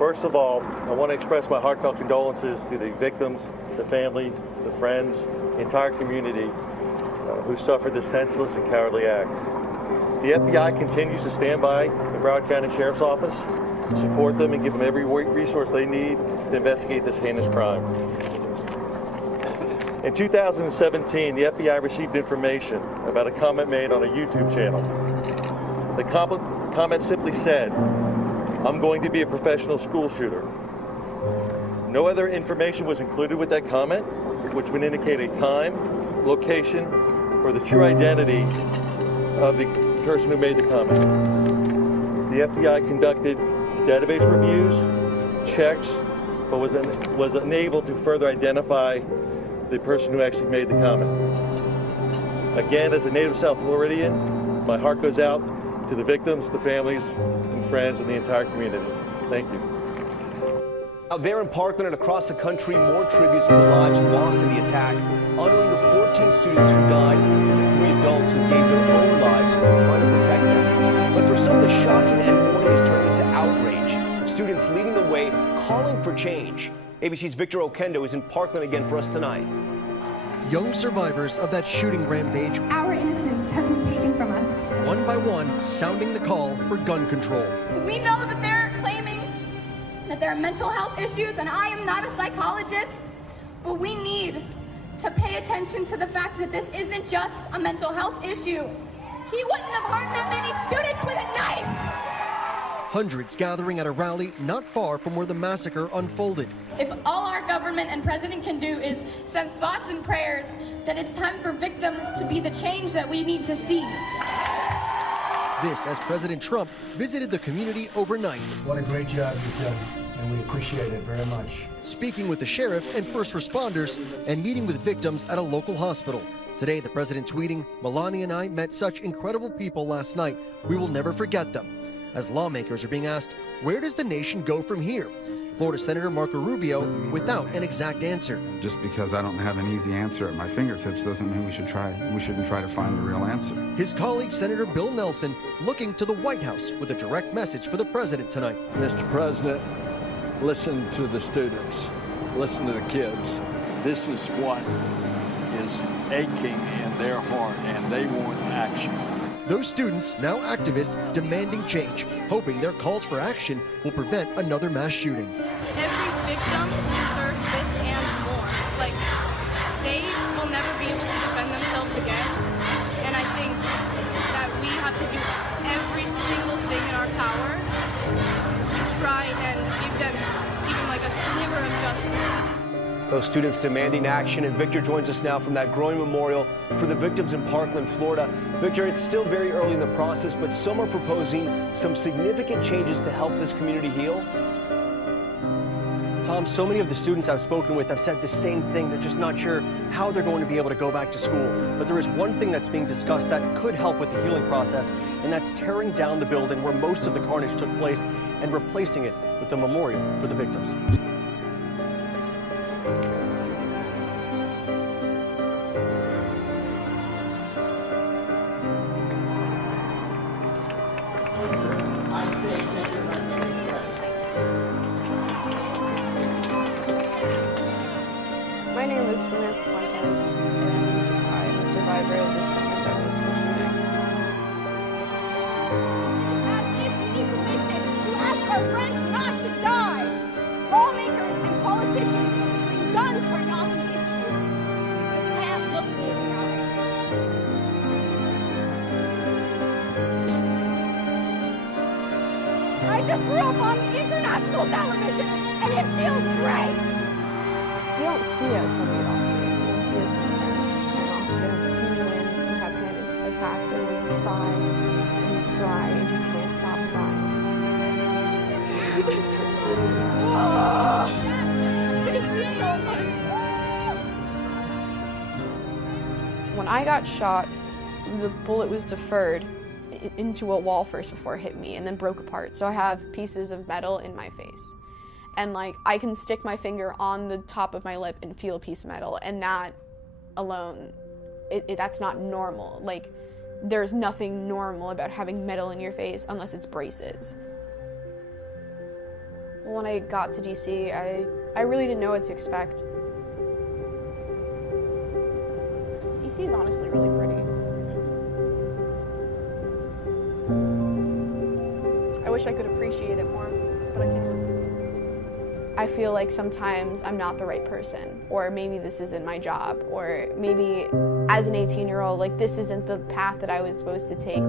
First of all, I want to express my heartfelt condolences to the victims, the families, the friends, the entire community who suffered this senseless and cowardly act. The FBI continues to stand by the Broward County Sheriff's Office, support them, and give them every resource they need to investigate this heinous crime. In 2017, the FBI received information about a comment made on a YouTube channel. The comment simply said, "I'm going to be a professional school shooter." No other information was included with that comment, which would indicate a time, location, or the true identity of the person who made the comment. The FBI conducted database reviews, checks, but was unable to further identify the person who actually made the comment. Again, as a native South Floridian, my heart goes out to the victims, the families, and friends, and the entire community. Thank you. Out there in Parkland and across the country, more tributes to the lives lost in the attack, honoring the 14 students who died and the 3 adults who gave their own lives trying to protect them. But for some, the shocking and mourning is turning into outrage. Students leading the way, calling for change. ABC's Victor Oquendo is in Parkland again for us tonight. Young survivors of that shooting rampage, our innocence has been taken from us. One by one, sounding the call for gun control. We know that they're claiming that there are mental health issues, and I am not a psychologist, but we need to pay attention to the fact that this isn't just a mental health issue. He wouldn't have harmed that many students with a knife. Hundreds gathering at a rally not far from where the massacre unfolded. If all our government and president can do is send thoughts and prayers that it's time for victims to be the change that we need to see. This as President Trump visited the community overnight. What a great job you've done, and we appreciate it very much. Speaking with the sheriff and first responders and meeting with victims at a local hospital. Today, the president tweeting, "Melania and I met such incredible people last night. We will never forget them." As lawmakers are being asked, where does the nation go from here? Florida Senator Marco Rubio without an exact answer. Just because I don't have an easy answer at my fingertips doesn't mean we shouldn't try to find the real answer. His colleague, Senator Bill Nelson, looking to the White House with a direct message for the president tonight. Mr. President, listen to the students, listen to the kids. This is what is aching in their heart, and they want action. Those students, now activists, demanding change, hoping their calls for action will prevent another mass shooting. Every victim deserves this and more. Like, they will never be able to defend themselves again, and I think that we have to do every single thing in our power to try and give them even like a sliver of justice. Those students demanding action, and Victor joins us now from that growing memorial for the victims in Parkland, Florida. Victor, it's still very early in the process, but some are proposing some significant changes to help this community heal. Tom, so many of the students I've spoken with have said the same thing. They're just not sure how they're going to be able to go back to school. But there is one thing that's being discussed that could help with the healing process, and that's tearing down the building where most of the carnage took place and replacing it with a memorial for the victims. My name is Samantha Fuentes, and I am a survivor of this Nova school shooting. We need permission to ask our friends not to die. Lawmakers and politicians scream guns are not the issue. You can't look me in the eye. I just threw up on international television, and it feels great. You don't see us when we don't see it. You don't see us when you don't see when you have panic attacks or when you cry and you can't stop crying. When I got shot, the bullet was deferred into a wall first before it hit me and then broke apart. So I have pieces of metal in my face. And like, I can stick my finger on the top of my lip and feel a piece of metal, and that alone, that's not normal. Like, there's nothing normal about having metal in your face unless it's braces. When I got to DC, I really didn't know what to expect. DC is honestly really pretty. I wish I could appreciate it more, but I can't. I feel like sometimes I'm not the right person, or maybe this isn't my job, or maybe as an 18-year-old, like this isn't the path that I was supposed to take.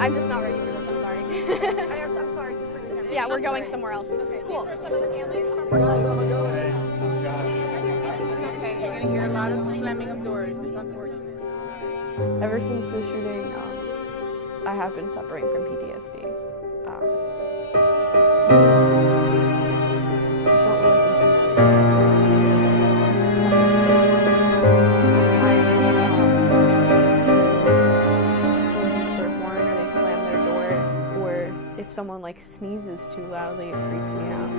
I'm just not ready for this, I'm sorry. I'm sorry. Yeah, we're going somewhere else. Okay, cool. These are some of the families from Okay, you're going to hear a lot of slamming of doors. It's unfortunate. Ever since the shooting, I have been suffering from PTSD. Don't really think that sometimes someone makes their horn or they slam their door, or if someone like sneezes too loudly, it freaks me out.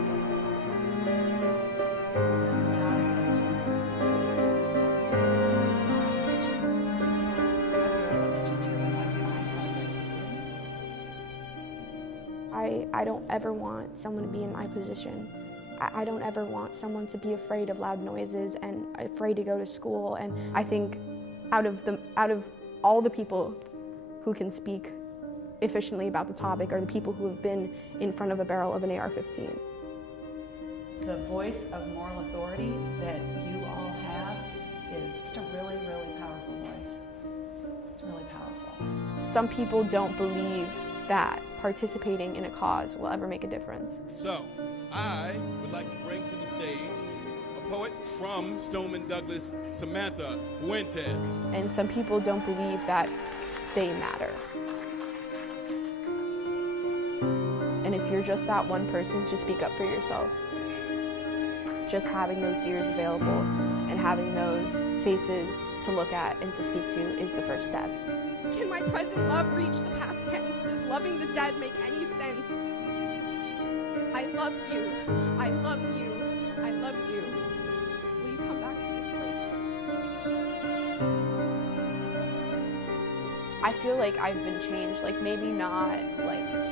I don't ever want someone to be in my position. I don't ever want someone to be afraid of loud noises and afraid to go to school. And I think out of all the people who can speak efficiently about the topic are the people who have been in front of a barrel of an AR-15. The voice of moral authority that you all have is just a really, really powerful voice. It's really powerful. Some people don't believe that participating in a cause will ever make a difference. So, I would like to bring to the stage a poet from Stoneman Douglas, Samantha Fuentes. And some people don't believe that they matter. And if you're just that one person to speak up for yourself, just having those ears available and having those faces to look at and to speak to is the first step. Can my present love reach the past tense? Does loving the dead make any sense? I love you. I love you. I love you. Will you come back to this place? I feel like I've been changed, like maybe not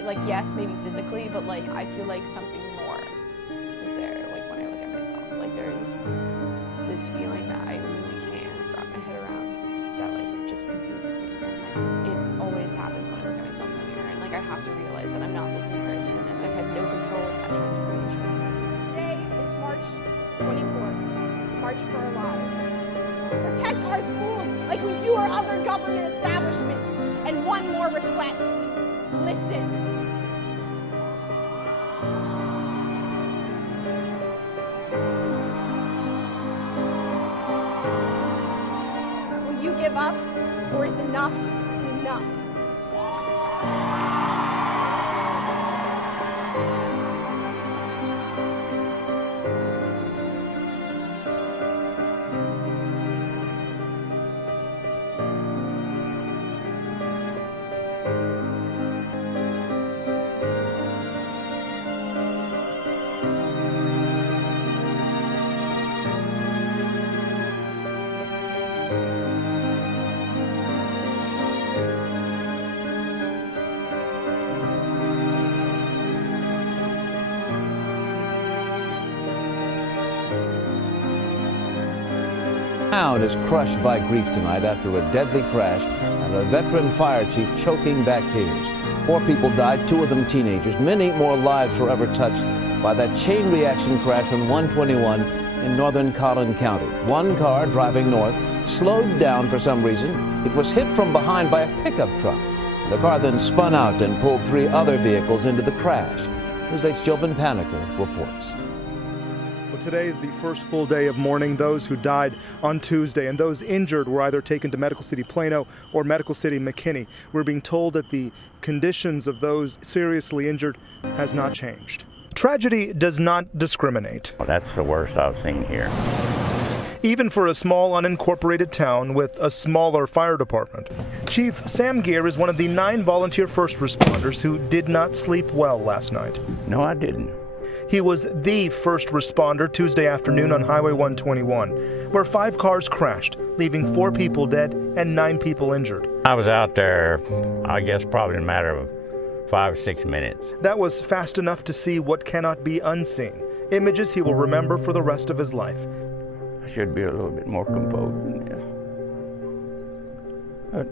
like yes, maybe physically, but like I feel like something more is there, like when I look at myself. Like there's this feeling that I really can't wrap my head around that like just confuses me. And it always happens when I look at myself in the mirror, and like I have to realize that I'm not the same person and that I have no control of that transformation. Today is March 24th, March for Our Lives. Protect our schools like we do our other government establishments. And one more request, listen. Will you give up, or is enough enough? Town is crushed by grief tonight after a deadly crash and a veteran fire chief choking back tears. 4 people died, 2 of them teenagers. Many more lives forever touched by that chain reaction crash on 121 in northern Collin County. One car driving north slowed down for some reason. It was hit from behind by a pickup truck. The car then spun out and pulled 3 other vehicles into the crash. News 8's Jobin Paniker reports. Today is the first full day of mourning those who died on Tuesday, and those injured were either taken to Medical City Plano or Medical City McKinney. We're being told that the conditions of those seriously injured has not changed. Tragedy does not discriminate. Well, that's the worst I've seen here. even for a small unincorporated town with a smaller fire department. Chief Sam Gear is one of the 9 volunteer first responders who did not sleep well last night. No, I didn't. He was the first responder Tuesday afternoon on Highway 121, where 5 cars crashed, leaving 4 people dead and 9 people injured. I was out there, I guess, probably in a matter of 5 or 6 minutes. That was fast enough to see what cannot be unseen, images he will remember for the rest of his life. I should be a little bit more composed than this. But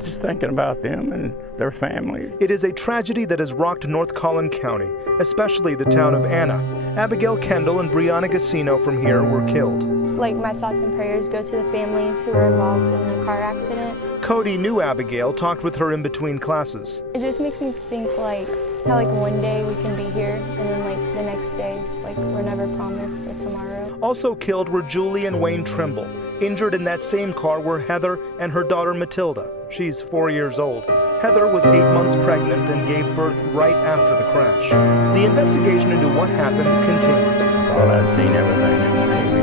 just thinking about them and their families. It is a tragedy that has rocked North Collin County, especially the town of Anna. Abigail Kendall and Brianna Gassino from here were killed. Like, my thoughts and prayers go to the families who were involved in the car accident. Cody knew Abigail, talked with her in between classes. It just makes me think, like, how, like, one day we can be here, and then, like, the next day, like, we're never promised a tomorrow. Also killed were Julie and Wayne Trimble. Injured in that same car were Heather and her daughter Matilda. She's 4 years old. Heather was 8 months pregnant and gave birth right after the crash. The investigation into what happened continues. I thought I'd seen everything in the Navy.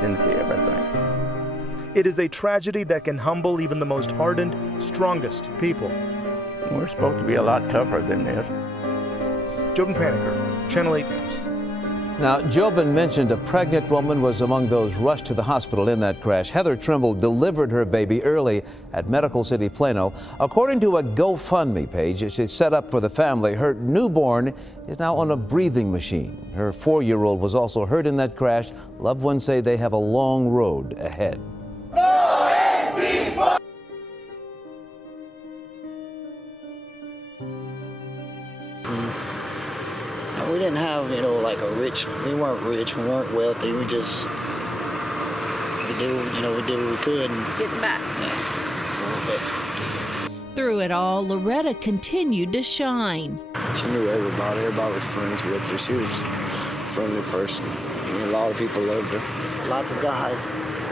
Didn't see everything. It is a tragedy that can humble even the most hardened, strongest people. We're supposed to be a lot tougher than this. Jobin Paniker, Channel 8 News. Now, Jobin mentioned a pregnant woman was among those rushed to the hospital in that crash. Heather Trimble delivered her baby early at Medical City Plano. According to a GoFundMe page she set up for the family, her newborn is now on a breathing machine. Her 4-year-old was also hurt in that crash. Loved ones say they have a long road ahead. We didn't have, like we weren't rich, we weren't wealthy, we did what we could. And getting back. Yeah. Through it all, Loretta continued to shine. She knew everybody was friends with her. She was a friendly person. A lot of people loved her. Lots of guys.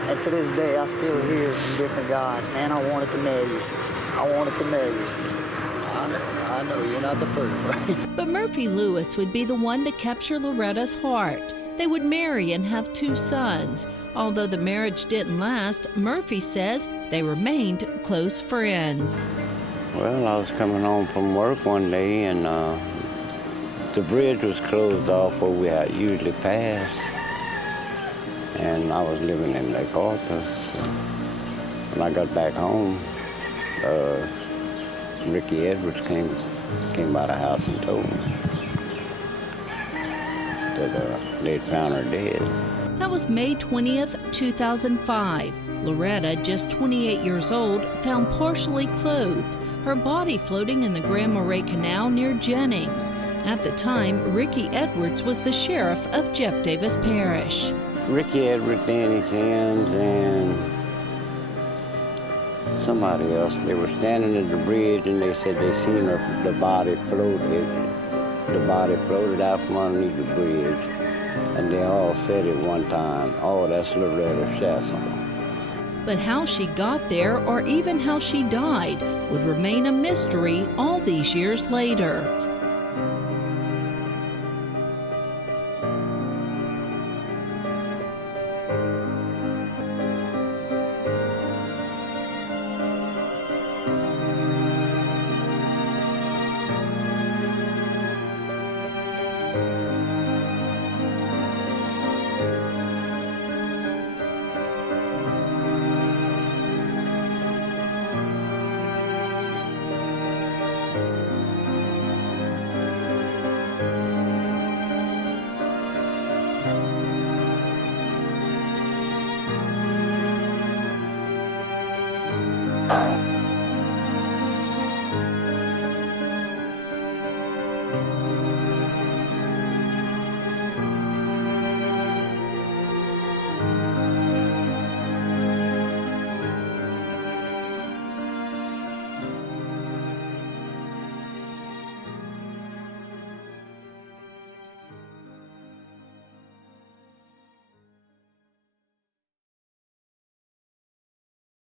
And to this day, I still hear from different guys, man, I wanted to marry your sister. I wanted to marry your sister. I know you're not the first one. But Murphy Lewis would be the one to capture Loretta's heart. They would marry and have 2 sons. Although the marriage didn't last, Murphy says they remained close friends. Well, I was coming home from work one day and the bridge was closed off where we had usually passed. And I was living in Lake Arthur. So when I got back home, Ricky Edwards came by the house and told me that they'd found her dead. That was May 20th, 2005. Loretta, just 28 years old, found partially clothed, her body floating in the Grand Marais Canal near Jennings. At the time, Ricky Edwards was the sheriff of Jeff Davis Parish. Ricky Edwards, Danny Sims, and somebody else. They were standing at the bridge and they said they seen the body floated. The body floated out from underneath the bridge. And they all said at one time, oh, that's Loretta Chasson. But how she got there or even how she died would remain a mystery all these years later.